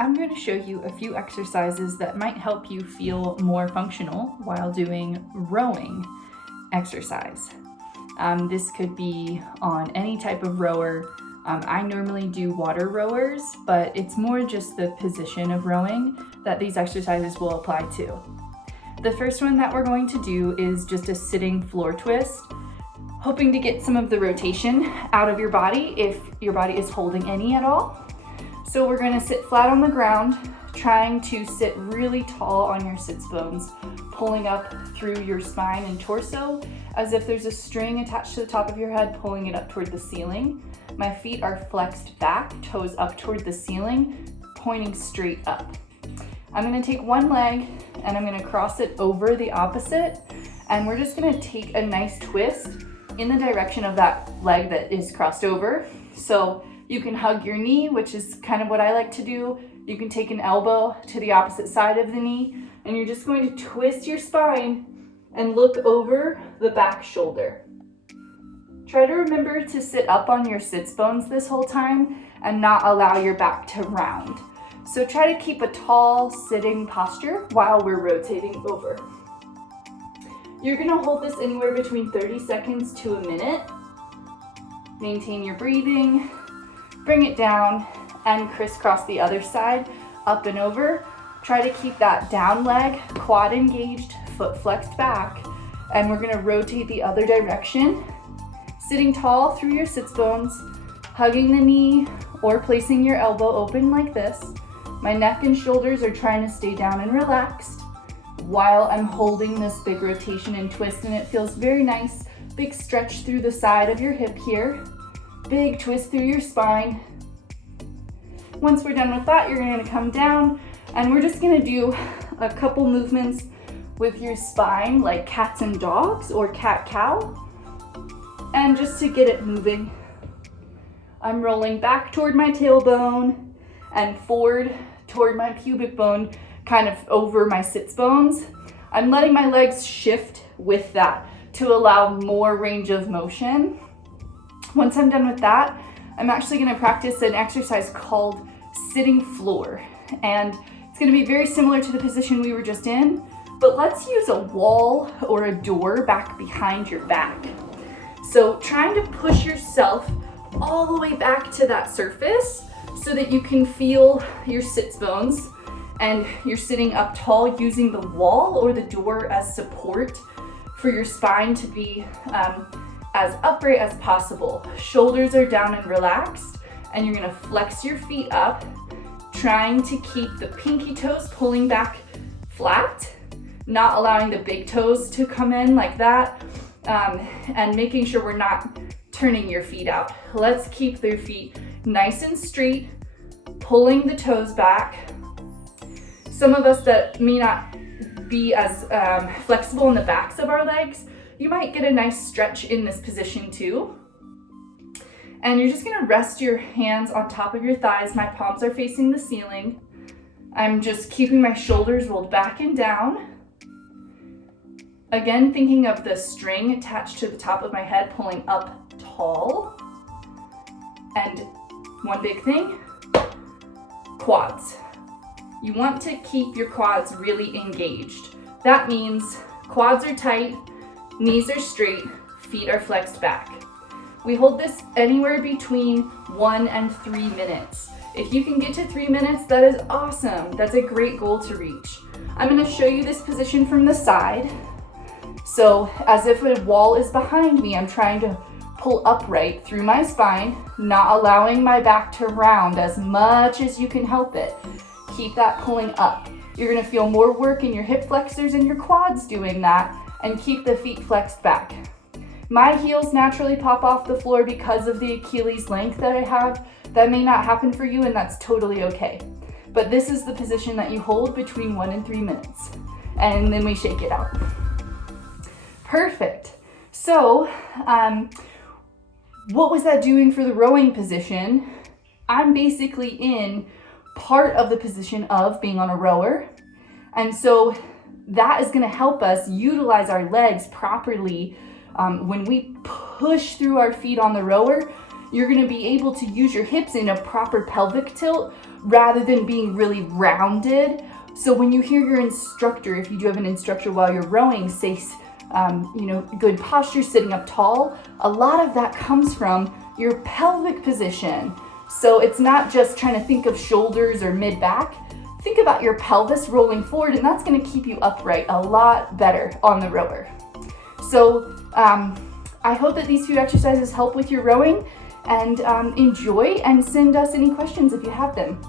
I'm going to show you a few exercises that might help you feel more functional while doing rowing exercise. This could be on any type of rower. I normally do water rowers, but it's more just the position of rowing that these exercises will apply to. The first one that we're going to do is just a sitting floor twist, hoping to get some of the rotation out of your body if your body is holding any at all. So we're going to sit flat on the ground, trying to sit really tall on your sits bones, pulling up through your spine and torso as if there's a string attached to the top of your head, pulling it up toward the ceiling. My feet are flexed back, toes up toward the ceiling, pointing straight up. I'm going to take one leg and I'm going to cross it over the opposite, and we're just going to take a nice twist in the direction of that leg that is crossed over. So you can hug your knee, which is kind of what I like to do. You can take an elbow to the opposite side of the knee, and you're just going to twist your spine and look over the back shoulder. Try to remember to sit up on your sits bones this whole time and not allow your back to round. So try to keep a tall sitting posture while we're rotating over. You're gonna hold this anywhere between 30 seconds to a minute. Maintain your breathing. Bring it down and crisscross the other side, up and over. Try to keep that down leg, quad engaged, foot flexed back, and we're gonna rotate the other direction. Sitting tall through your sits bones, hugging the knee or placing your elbow open like this. My neck and shoulders are trying to stay down and relaxed while I'm holding this big rotation and twist, and it feels very nice. Big stretch through the side of your hip here. Big twist through your spine. Once we're done with that, you're going to come down and we're just going to do a couple movements with your spine, like cats and dogs or cat-cow. And just to get it moving, I'm rolling back toward my tailbone and forward toward my pubic bone, kind of over my sits bones. I'm letting my legs shift with that to allow more range of motion. Once I'm done with that, I'm actually going to practice an exercise called sitting floor. And it's going to be very similar to the position we were just in, but let's use a wall or a door back behind your back. So trying to push yourself all the way back to that surface so that you can feel your sits bones and you're sitting up tall using the wall or the door as support for your spine to be as upright as possible. Shoulders are down and relaxed, and you're gonna flex your feet up, trying to keep the pinky toes pulling back flat, not allowing the big toes to come in like that, and making sure we're not turning your feet out. Let's keep their feet nice and straight, pulling the toes back. Some of us that may not be as flexible in the backs of our legs, you might get a nice stretch in this position too. And you're just gonna rest your hands on top of your thighs. My palms are facing the ceiling. I'm just keeping my shoulders rolled back and down. Again, thinking of the string attached to the top of my head, pulling up tall. And one big thing, quads. You want to keep your quads really engaged. That means quads are tight, knees are straight, feet are flexed back. We hold this anywhere between 1 and 3 minutes. If you can get to 3 minutes, that is awesome. That's a great goal to reach. I'm going to show you this position from the side. So as if a wall is behind me, I'm trying to pull upright through my spine, not allowing my back to round as much as you can help it. Keep that pulling up. You're going to feel more work in your hip flexors and your quads doing that, and keep the feet flexed back. My heels naturally pop off the floor because of the Achilles length that I have. That may not happen for you, and that's totally okay. But this is the position that you hold between 1 and 3 minutes. And then we shake it out. Perfect. So, what was that doing for the rowing position? I'm basically in part of the position of being on a rower. And so that is going to help us utilize our legs properly when we push through our feet on the rower. you're going to be able to use your hips in a proper pelvic tilt rather than being really rounded. So when you hear your instructor, if you do have an instructor while you're rowing, say, good posture, sitting up tall, a lot of that comes from your pelvic position. So it's not just trying to think of shoulders or mid-back. Think about your pelvis rolling forward, and that's going to keep you upright a lot better on the rower. So I hope that these few exercises help with your rowing, and enjoy, and send us any questions if you have them.